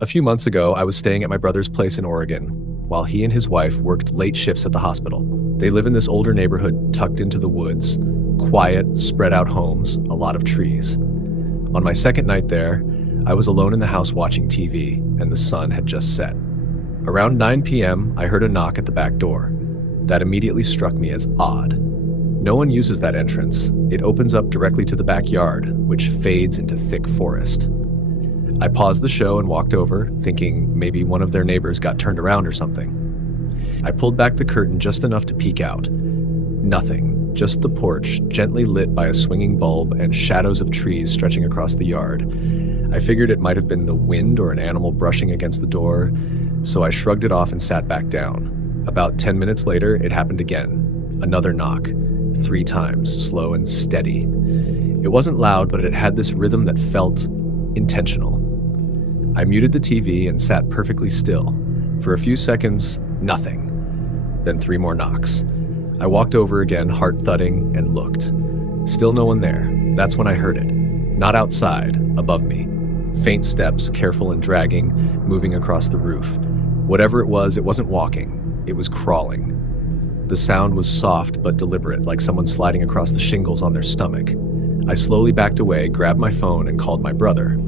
A few months ago, I was staying at my brother's place in Oregon while he and his wife worked late shifts at the hospital. They live in this older neighborhood tucked into the woods, quiet, spread out homes, a lot of trees. On my second night there, I was alone in the house watching TV, and the sun had just set. Around 9 p.m., I heard a knock at the back door. That immediately struck me as odd. No one uses that entrance. It opens up directly to the backyard, which fades into thick forest. I paused the show and walked over, thinking maybe one of their neighbors got turned around or something. I pulled back the curtain just enough to peek out. Nothing, just the porch, gently lit by a swinging bulb and shadows of trees stretching across the yard. I figured it might have been the wind or an animal brushing against the door, so I shrugged it off and sat back down. About 10 minutes later, it happened again. Another knock, 3 times, slow and steady. It wasn't loud, but it had this rhythm that felt intentional. I muted the TV and sat perfectly still. For a few seconds, nothing. Then 3 more knocks. I walked over again, heart thudding, and looked. Still no one there. That's when I heard it. Not outside, above me. Faint steps, careful and dragging, moving across the roof. Whatever it wasn't walking. It was crawling. The sound was soft but deliberate, like someone sliding across the shingles on their stomach. I slowly backed away, grabbed my phone, and called my brother.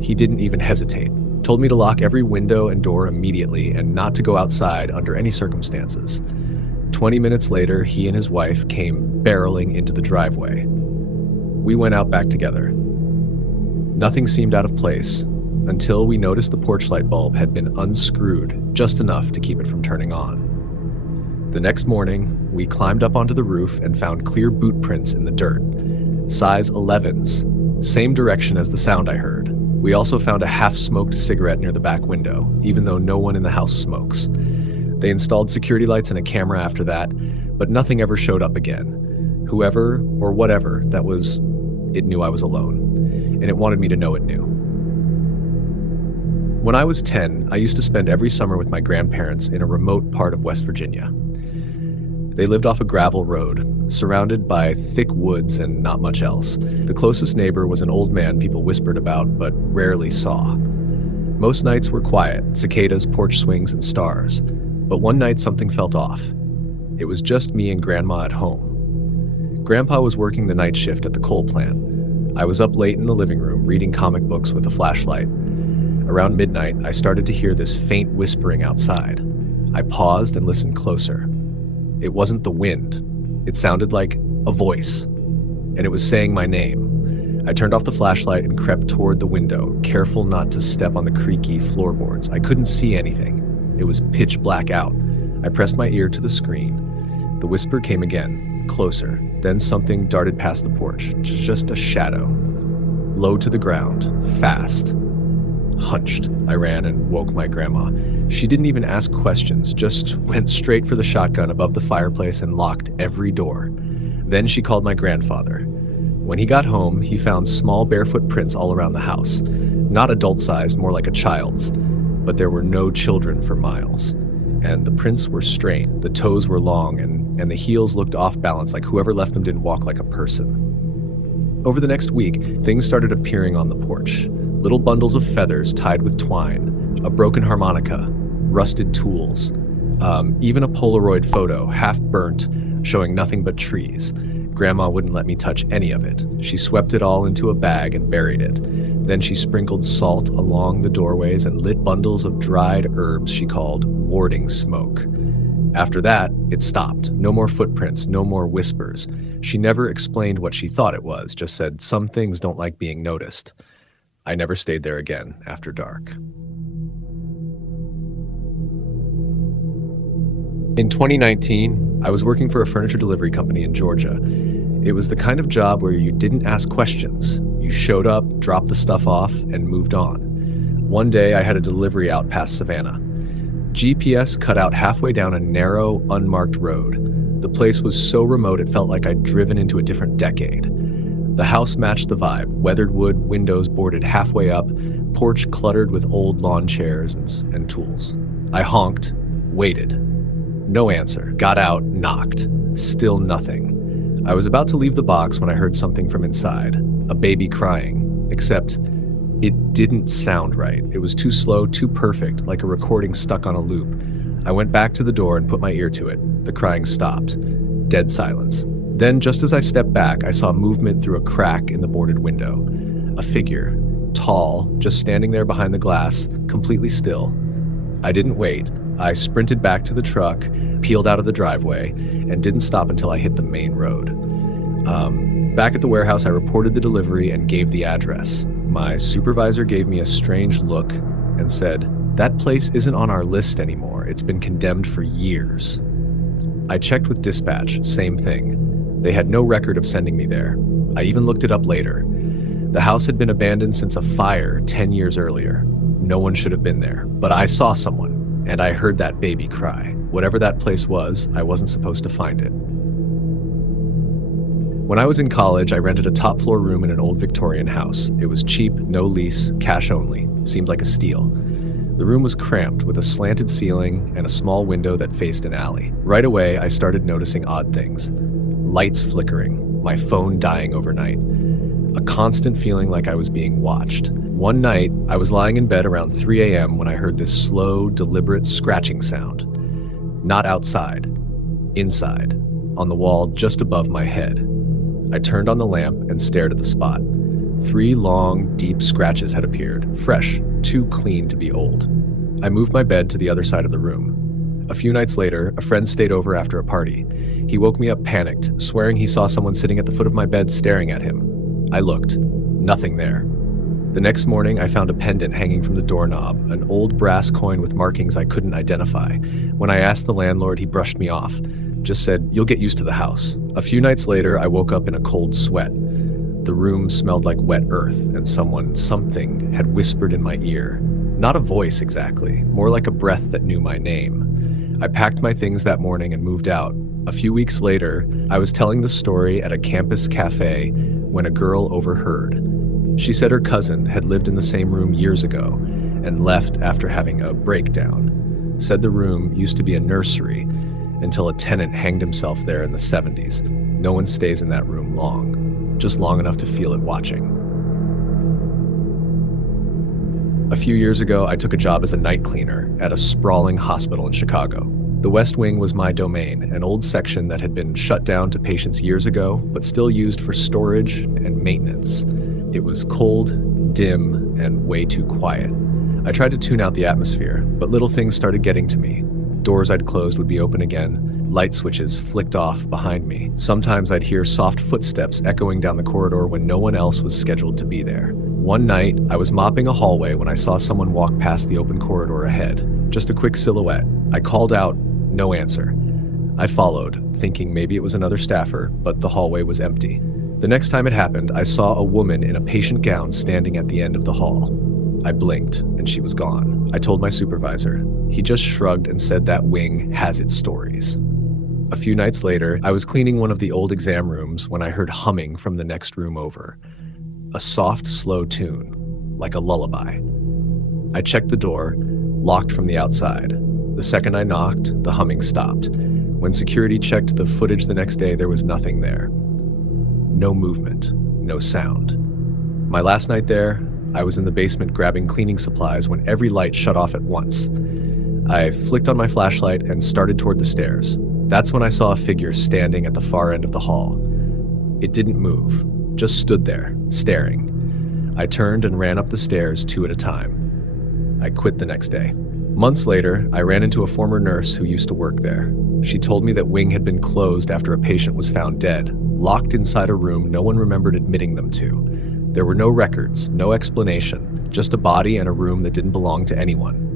He didn't even hesitate. Told me to lock every window and door immediately and not to go outside under any circumstances. 20 minutes later, he and his wife came barreling into the driveway. We went out back together. Nothing seemed out of place until we noticed the porch light bulb had been unscrewed just enough to keep it from turning on. The next morning, we climbed up onto the roof and found clear boot prints in the dirt. Size 11s, same direction as the sound I heard. We also found a half-smoked cigarette near the back window, even though no one in the house smokes. They installed security lights and a camera after that, but nothing ever showed up again. Whoever, or whatever, that was, it knew I was alone, and it wanted me to know it knew. When I was 10, I used to spend every summer with my grandparents in a remote part of West Virginia. They lived off a gravel road, surrounded by thick woods and not much else. The closest neighbor was an old man people whispered about, but rarely saw. Most nights were quiet, cicadas, porch swings, and stars. But one night something felt off. It was just me and Grandma at home. Grandpa was working the night shift at the coal plant. I was up late in the living room, reading comic books with a flashlight. Around midnight, I started to hear this faint whispering outside. I paused and listened closer. It wasn't the wind. It sounded like a voice, and it was saying my name. I turned off the flashlight and crept toward the window, careful not to step on the creaky floorboards. I couldn't see anything. It was pitch black out. I pressed my ear to the screen. The whisper came again, closer. Then something darted past the porch, just a shadow. Low to the ground, fast. Hunched, I ran and woke my grandma. She didn't even ask questions, just went straight for the shotgun above the fireplace and locked every door. Then she called my grandfather. When he got home, he found small barefoot prints all around the house. Not adult-sized, more like a child's. But there were no children for miles. And the prints were strained. The toes were long, and the heels looked off balance, like whoever left them didn't walk like a person. Over the next week, things started appearing on the porch. Little bundles of feathers tied with twine, a broken harmonica, rusted tools, even a Polaroid photo, half burnt, showing nothing but trees. Grandma wouldn't let me touch any of it. She swept it all into a bag and buried it. Then she sprinkled salt along the doorways and lit bundles of dried herbs she called warding smoke. After that, it stopped. No more footprints, no more whispers. She never explained what she thought it was, just said some things don't like being noticed. I never stayed there again after dark. In 2019, I was working for a furniture delivery company in Georgia. It was the kind of job where you didn't ask questions. You showed up, dropped the stuff off, and moved on. One day, I had a delivery out past Savannah. GPS cut out halfway down a narrow, unmarked road. The place was so remote it felt like I'd driven into a different decade. The house matched the vibe, weathered wood, windows boarded halfway up, porch cluttered with old lawn chairs and tools. I honked, waited. No answer. Got out, knocked. Still nothing. I was about to leave the box when I heard something from inside. A baby crying. Except It didn't sound right. It was too slow, too perfect, like a recording stuck on a loop. I went back to the door and put my ear to it. The crying stopped. Dead silence. Then, just as I stepped back, I saw movement through a crack in the boarded window. A figure, tall, just standing there behind the glass, completely still. I didn't wait. I sprinted back to the truck, peeled out of the driveway, and didn't stop until I hit the main road. Back at the warehouse, I reported the delivery and gave the address. My supervisor gave me a strange look and said, "That place isn't on our list anymore. It's been condemned for years." I checked with dispatch, same thing. They had no record of sending me there. I even looked it up later. The house had been abandoned since a fire 10 years earlier. No one should have been there, but I saw someone, and I heard that baby cry. Whatever that place was, I wasn't supposed to find it. When I was in college, I rented a top-floor room in an old Victorian house. It was cheap, no lease, cash only. Seemed like a steal. The room was cramped with a slanted ceiling and a small window that faced an alley. Right away, I started noticing odd things. Lights flickering, my phone dying overnight. A constant feeling like I was being watched. One night, I was lying in bed around 3 a.m. when I heard this slow, deliberate scratching sound. Not outside, inside, on the wall just above my head. I turned on the lamp and stared at the spot. 3 long, deep scratches had appeared, fresh, too clean to be old. I moved my bed to the other side of the room. A few nights later, a friend stayed over after a party. He woke me up panicked, swearing he saw someone sitting at the foot of my bed staring at him. I looked. Nothing there. The next morning, I found a pendant hanging from the doorknob, an old brass coin with markings I couldn't identify. When I asked the landlord, he brushed me off. Just said, "You'll get used to the house." A few nights later, I woke up in a cold sweat. The room smelled like wet earth, and something had whispered in my ear. Not a voice exactly, more like a breath that knew my name. I packed my things that morning and moved out. A few weeks later, I was telling the story at a campus cafe when a girl overheard. She said her cousin had lived in the same room years ago and left after having a breakdown. Said the room used to be a nursery until a tenant hanged himself there in the 70s. No one stays in that room long, just long enough to feel it watching. A few years ago, I took a job as a night cleaner at a sprawling hospital in Chicago. The West Wing was my domain, an old section that had been shut down to patients years ago, but still used for storage and maintenance. It was cold, dim, and way too quiet. I tried to tune out the atmosphere, but little things started getting to me. Doors I'd closed would be open again. Light switches flicked off behind me. Sometimes I'd hear soft footsteps echoing down the corridor when no one else was scheduled to be there. One night, I was mopping a hallway when I saw someone walk past the open corridor ahead. Just a quick silhouette. I called out, no answer. I followed, thinking maybe it was another staffer, but the hallway was empty. The next time it happened, I saw a woman in a patient gown standing at the end of the hall. I blinked, and she was gone. I told my supervisor. He just shrugged and said that wing has its stories. A few nights later, I was cleaning one of the old exam rooms when I heard humming from the next room over. A soft, slow tune, like a lullaby. I checked the door, locked from the outside. The second I knocked, the humming stopped. When security checked the footage the next day, there was nothing there. No movement, no sound. My last night there, I was in the basement grabbing cleaning supplies when every light shut off at once. I flicked on my flashlight and started toward the stairs. That's when I saw a figure standing at the far end of the hall. It didn't move, just stood there, staring. I turned and ran up the stairs 2 at a time. I quit the next day. Months later, I ran into a former nurse who used to work there. She told me that wing had been closed after a patient was found dead, locked inside a room no one remembered admitting them to. There were no records, no explanation, just a body and a room that didn't belong to anyone.